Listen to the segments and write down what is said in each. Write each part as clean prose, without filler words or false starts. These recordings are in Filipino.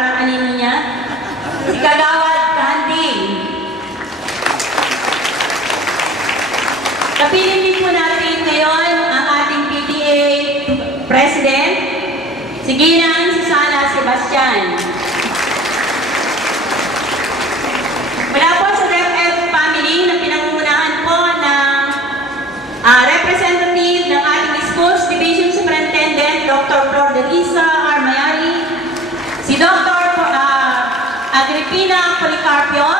Kanino niya? Si Kagawad Kahanding. Kapiling din po natin ngayon ang ating PTA President, si Ginang Susana Sebastian. Mula po sa DepEd family na pinangungunahan po ng representative ng ating Schools Division Superintendent, Dr. Flor Delisa Armayari, si Dr. Agripina Policarpio,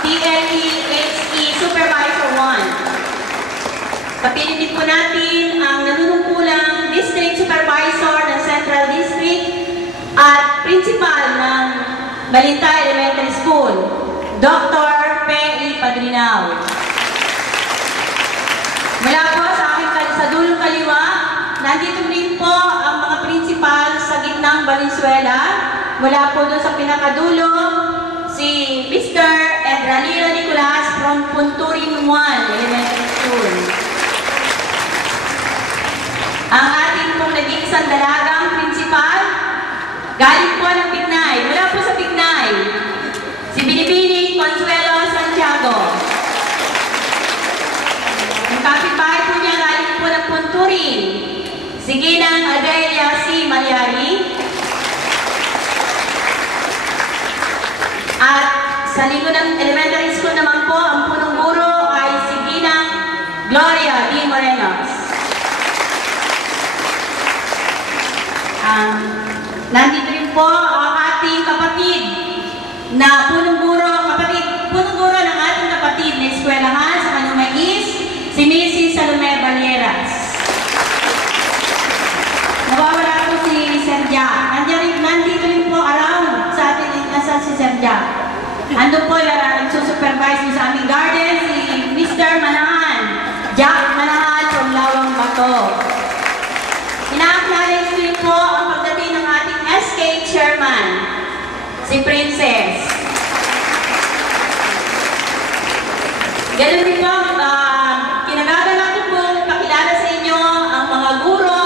TLE-HE Supervisor 1. Kapiling din po natin ang nanunungkulang District Supervisor ng Central District at Principal ng Balintay Elementary School, Dr. P.E. Padrinao. Mula po sa aking sa dulong kaliwa, nandito rin po ang mga principal sa gitnang Valenzuela. Mula po doon sa pinakadulo, si Mr. Edralira Nicolas from Punturin 1 Elementary School. Ang ating pong nag-iisang dalagang principal, galing po ng Bignay. Mula po sa Bignay, si Binibining Consuelo Santiago. Ang kapitbahay po niya galing po ng Punturin, si Ginang Adelia C. Malyari. At sa Ligonang Elementary School naman po, ang punong guro ay si Ginang Gloria D. Morenos. Nandito rin po ang ating kapatid na punong guro ng ating kapatid na eskwelahan sa Kanumay East, si Mrs. Salome Valieras. Nawawala po si Sir Jack. Nandito rin po around sa atin si Sir Jack. Ando po nagsusupervise sa aming garden si Mr. Manahan, Jack Manahan from Lawang Bato. Ina-acknowledge rin po ang pagdating ng ating SK Chairman, si Princess. Ganun din po, kinagagalak ko po pakilala sa inyo ang mga guro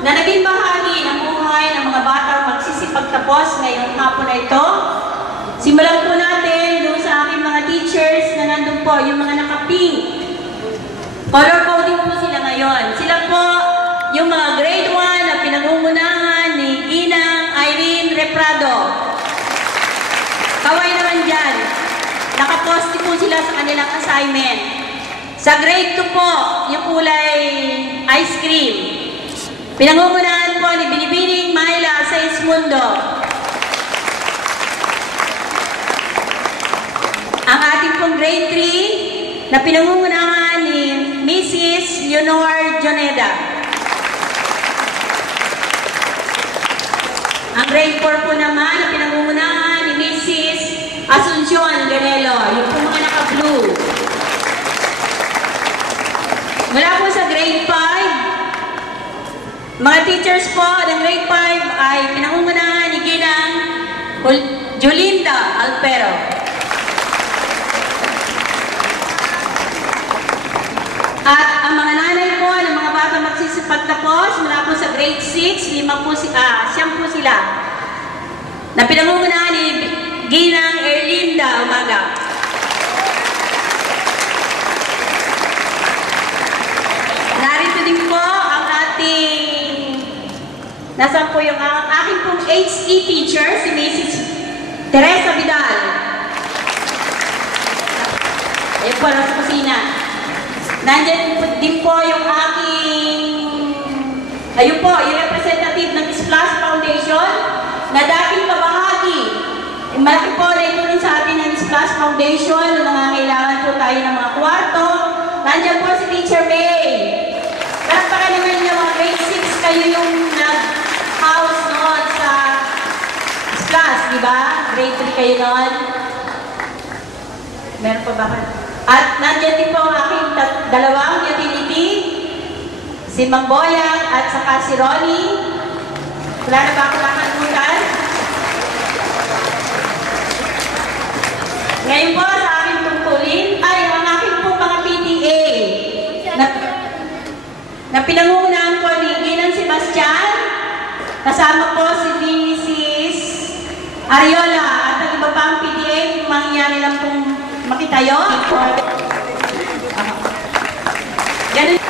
na naging bahagi ng buhay ng mga batang magsisipagtapos ngayong hapon na ito. Simulan po natin doon sa aking mga teachers na nandun po, yung mga naka-pink. Color coding po sila ngayon. Sila po yung mga grade 1 na pinangungunahan ni Ginang Irene Reprado. Kaway naman dyan. Nakaposti po sila sa kanilang assignment. Sa grade 2 po, yung kulay ice cream. Pinangungunahan po ni Binibining Myla sa Ismundo. Ang ating pong grade 3 na pinangungunahan ni Mrs. Leonor Joneda. Ang grade 4 po naman na pinangungunahan ni Mrs. Asuncion Ganelo. Yung po mga naka-blue. Mula po sa grade 5, mga teachers po ng grade 5 ay pinangungunahan ni Ginang Jolinda Alpero. At ang mga nanay po ng mga bata magsisipagtapos mula po sa grade 6, siyam po sila na pinangungunahan ni Ginang Erlinda Umaga. Narito din po ang ating nasaan po yung aking pong HE teacher, si Mrs. Teresa Vidal. Ayun po, nasa kusina. Nandiyan din po yung aking, ayun po, yung representative ng Splash Foundation na dating kabahagi. Malaki po na ito rin sa atin ng Splash Foundation na nangangailangan po tayo ng mga kwarto. Nandiyan po si Teacher May. Parang naman yung mga grade 6 kayo yung nag-house noon sa Splash, di ba? Grade 3 kayo noon. Meron pa ba? At nandiyan din po ang aking dalawang utility, si Mang Boyang at saka si Ronnie. Wala na ba ako nakalimutan? Ngayon po sa aking tungkulin ay ang aking po mga PTA na pinangungunahan po ni Ginang Sebastian, kasama po si Mrs. Ariola at ang iba pang PDA, mangyayari lang pong makitayo. Ganun.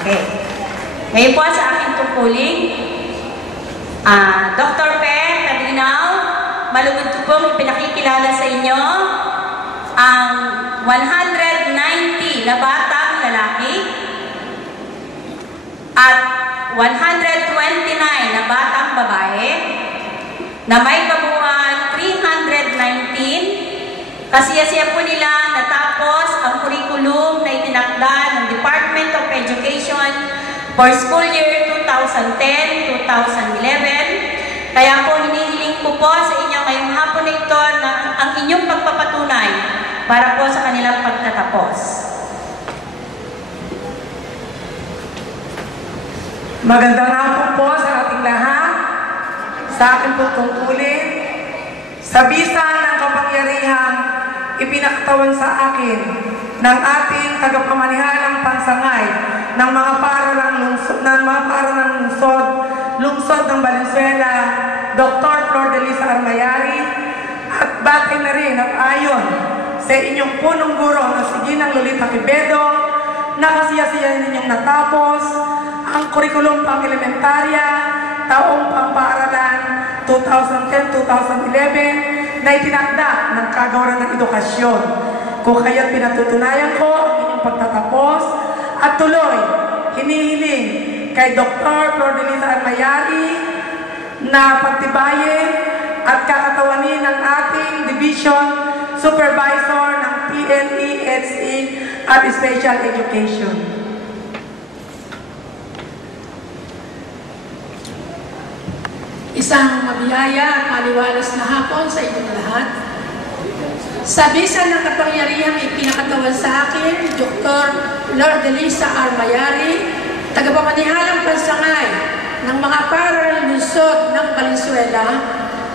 Okay. Ngayon po sa aking tungkulin, Dr. Peng Padrinaw, malugod ko pong ipinakikilala sa inyo ang 190 na batang lalaki at 129 na batang babae na may kabuuan 319. Kasiyasiya po nila natapos ang curriculum na itinakda ng Department of Education for school year 2010-2011. Kaya po hinihiling ko po sa inyo ngayong hapon na ito na ang inyong pagpapatunay para po sa kanilang pagtatapos. Magandang hapon po sa ating lahat. Sa akin po tungkulin, sa bisa ng kapangyarihang ipinakatawan sa akin ng ating tagapamanihalang pansangay ng mga paaralang lungsod ng Valenzuela, Dr. Flor de Lisa Armayari, at batay na rin at ayon sa inyong punong guro na si Ginang Lolita Quevedo, nakasiyasiyan ninyong natapos ang kurikulum pang-elementarya taong pampaaralan 2010-2011 na itinakda ng Kagawaran ng Edukasyon. Kung kaya't pinatutunayan ko ang inyong pagtatapos at tuloy hinihiling kay Dr. Flor de Lisa Armayari na pagtibayin at kakatawanin ng ating Division Supervisor ng PLEHE at Special Education. Isang mabiyaya at maliwalas na hapon sa inyong lahat. Sa bisa ng kapangyarihang ipinakatawan sa akin, Dr. Flor de Lisa Armayari, tagapamanihalang pansangay ng mga paaralang lungsod ng Valenzuela,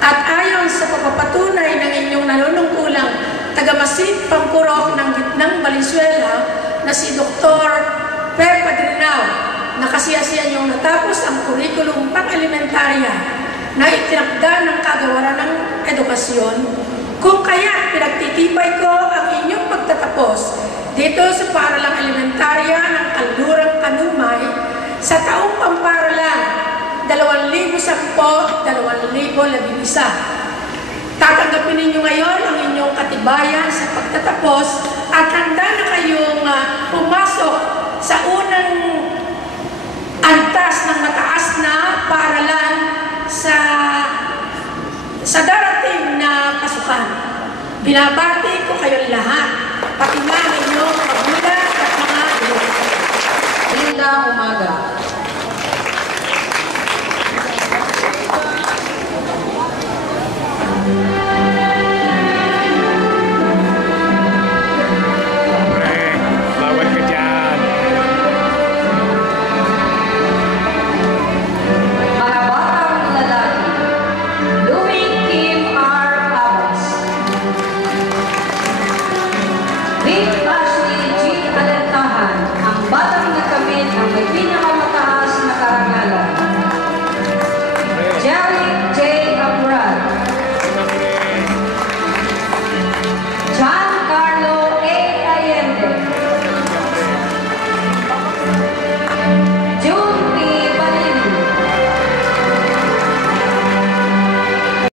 at ayon sa pagpapatunay ng inyong nanunungkulang tagamasid Pampurok ng Gitnang Valenzuela na si Dr. Peng Padrinaw, na kasiyasiyan yung natapos ang kurikulum pang-elementarya na itinakda ng Kagawaran ng Edukasyon, kung kaya pinagtitibay ko ang inyong pagtatapos dito sa paaralang elementarya ng Kaldurang Kanumay sa taong pamparalan 2010-2011. Tatanggapin ninyo ngayon ang inyong katibayan sa pagtatapos at handa na kayong pumasok sa unang antas ng mataas na paaralan sa darating na pasukan. Binabati ko kayong lahat, pati na ang inyong magulang at mga guro. Magandang umaga.